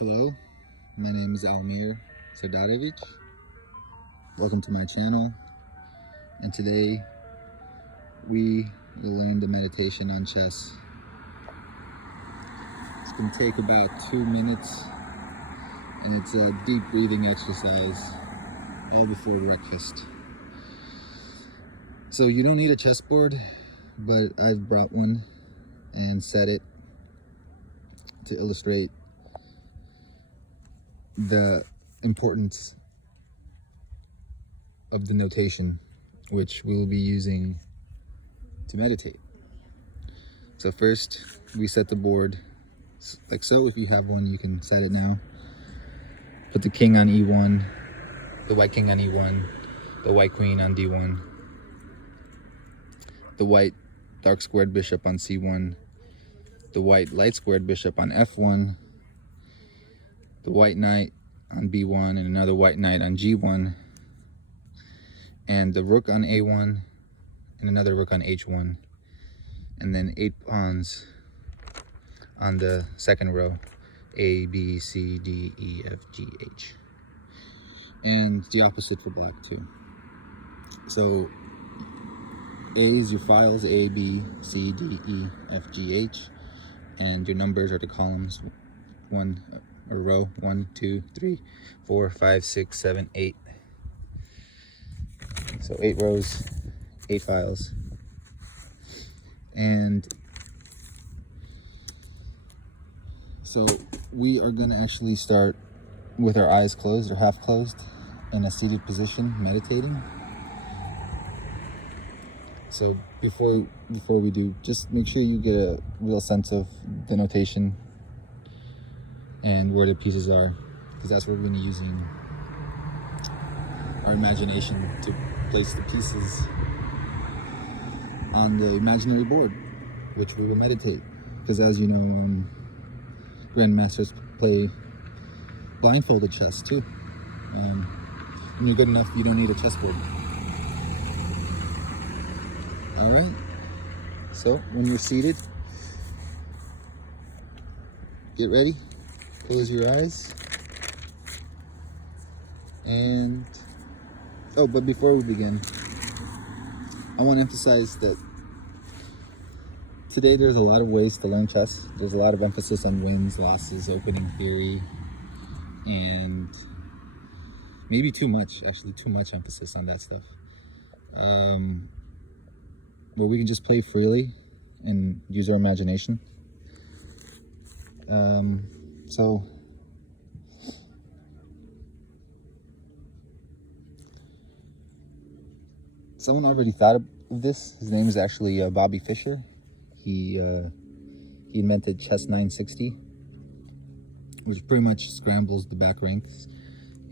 Hello, my name is Almir Sardarevich. Welcome to my channel, and today we will learn the meditation on chess. It's going to take about 2 minutes, and it's a deep breathing exercise all before breakfast. So you don't need a chessboard, but I've brought one and set it to illustrate the importance of the notation which we will be using to meditate. So first we set the board like so. If you have one, you can set it now. Put the king on e1, the white king on e1, the white queen on d1, the white dark squared bishop on c1, the white light squared bishop on f1, the white knight on b1 and another white knight on g1, and the rook on a1 and another rook on h1, and then 8 pawns on the second row, a, b, c, d, e, f, g, h, and the opposite for black too. So A is your files, A, B, C, D, E, F, G, H, and your numbers are the columns, row 1, 2, 3, 4, 5, 6, 7, 8. So 8 rows, 8 files. And so we are going to actually start with our eyes closed or half closed in a seated position, meditating. So before we do, just make sure you get a real sense of the notation and where the pieces are, because that's where we're going to be using our imagination to place the pieces on the imaginary board, which we will meditate. Because as you know, grandmasters play blindfolded chess too. When you're good enough, you don't need a chessboard. All right. So when you're seated, get ready. Close your eyes. And but before we begin, I want to emphasize that today there's a lot of ways to learn chess. There's a lot of emphasis on wins, losses, opening theory, and maybe too much emphasis on that stuff. Where we can just play freely and use our imagination. So someone already thought of this. His name is actually Bobby Fischer. He invented chess 960, which pretty much scrambles the back ranks,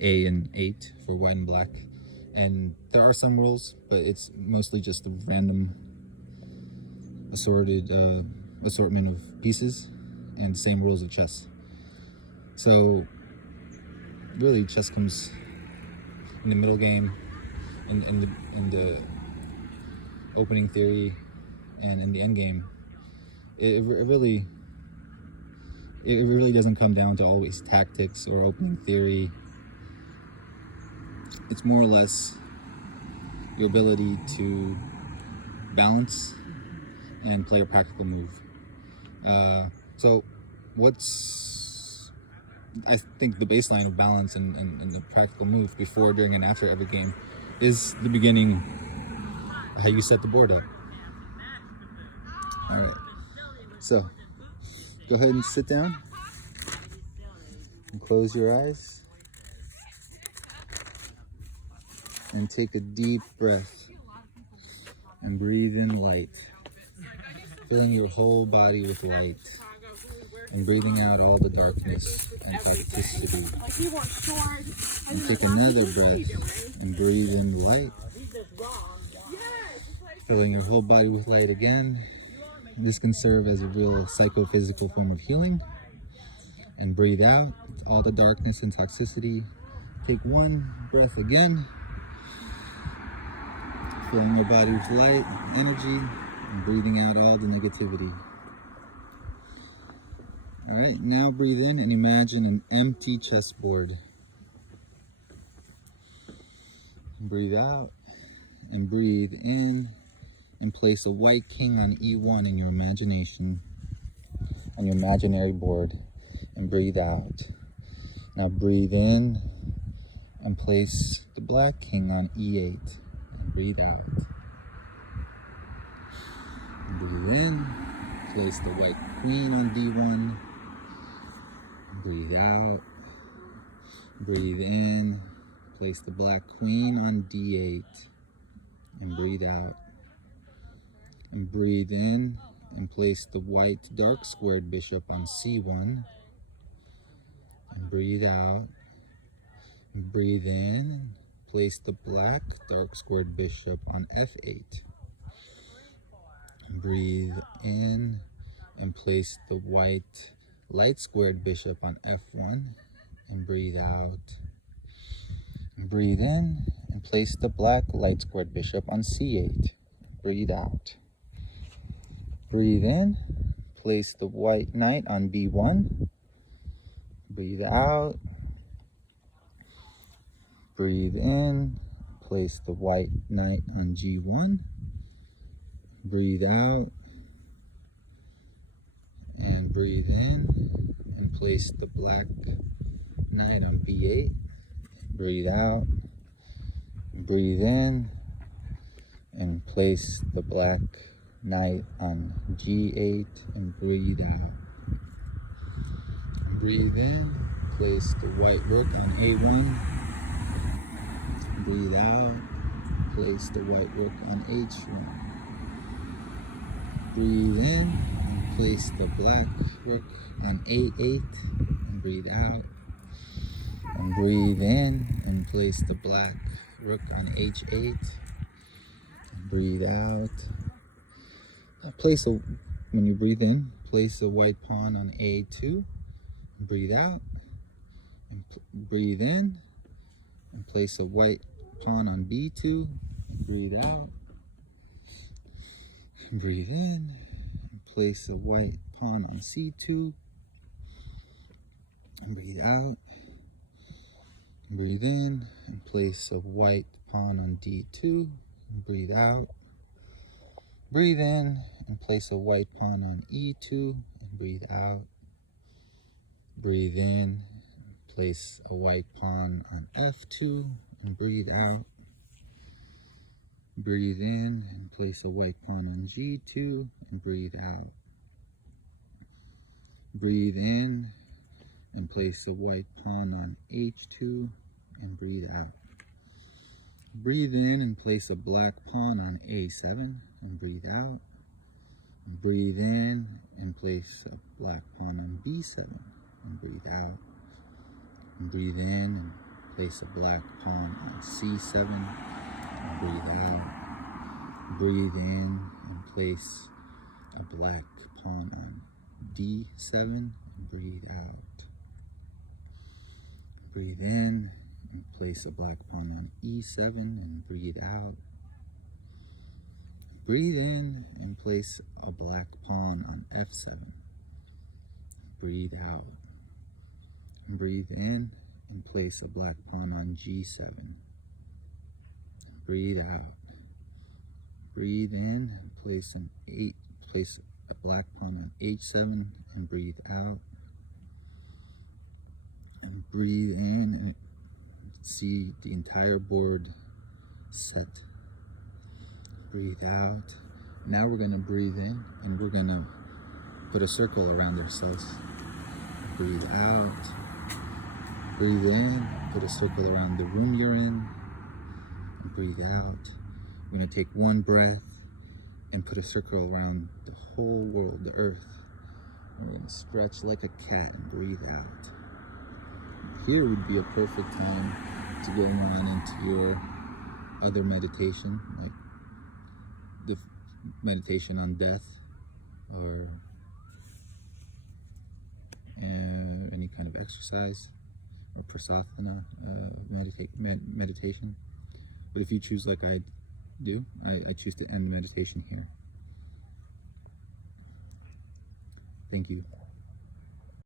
A and 8 for white and black. And there are some rules, but it's mostly just a random assortment of pieces and the same rules of chess. So really, chess comes in the middle game, in the opening theory, and in the end game. It really doesn't come down to always tactics or opening theory. It's more or less your ability to balance and play a practical move. So I think the baseline of balance and the practical move before, during, and after every game is the beginning, how you set the board up. All right, so go ahead and sit down and close your eyes and take a deep breath and breathe in light, filling your whole body with light and breathing out all the darkness and toxicity. And take another breath and breathe in light, filling your whole body with light again. This can serve as a real psychophysical form of healing. And breathe out all the darkness and toxicity. Take one breath again, filling your body with light, energy, and breathing out all the negativity. All right, now breathe in and imagine an empty chessboard. Breathe out and breathe in and place a white king on E1 in your imagination, on your imaginary board, and breathe out. Now breathe in and place the black king on E8 and breathe out. Breathe in, place the white queen on D1. Breathe out. Breathe in, place the black queen on D8 and breathe out. And breathe in and place the white dark squared bishop on C1 and breathe out. And breathe in, place the black dark squared bishop on F8. And breathe in and place the white light squared bishop on F1 and breathe out. And breathe in and place the black light squared bishop on C8. Breathe out. Breathe in, place the white knight on B1. Breathe out. Breathe in, place the white knight on G1. Breathe out. And breathe in and place the black knight on B8. Breathe out. Breathe in and place the black knight on G8 and breathe out. Breathe in, place the white rook on A1. Breathe out, place the white rook on H1. Breathe in and place the black rook on A8 and breathe out. And breathe in and place the black rook on H8 and breathe out. When you breathe in, place a white pawn on A2, breathe out, and breathe in, and place a white pawn on B2, breathe out, breathe in, and place a white pawn on C2, and breathe out, breathe in, and place a white pawn on D2, and breathe out. Breathe in and place a white pawn on E2 and breathe out. Breathe in, place a white pawn on F2 and breathe out. Breathe in and place a white pawn on G2 and breathe out. Breathe in and place a white pawn on H2 and breathe out. Breathe in and place a black pawn on A7 and breathe out. Breathe in and place a black pawn on B7 and breathe out. Breathe in and place a black pawn on C7 and breathe out. Breathe in and place a black pawn on D7 and breathe out. Breathe in and place a black pawn on E7 and breathe out. Breathe in and place a black pawn on F7. Breathe out. Breathe in and place a black pawn on G7. Breathe out. Breathe in and place a black pawn on H7 and breathe out. And breathe in and see the entire board set. Breathe out. Now we're going to breathe in and we're going to put a circle around ourselves. Breathe out. Breathe in, put a circle around the room you're in. And breathe out. We're going to take one breath and put a circle around the whole world, the earth. And we're going to stretch like a cat and breathe out. Here would be a perfect time to go on into your other meditation, like the meditation on death or any kind of exercise or prasarthana meditation. But if you choose like I do, I choose to end the meditation here. Thank you.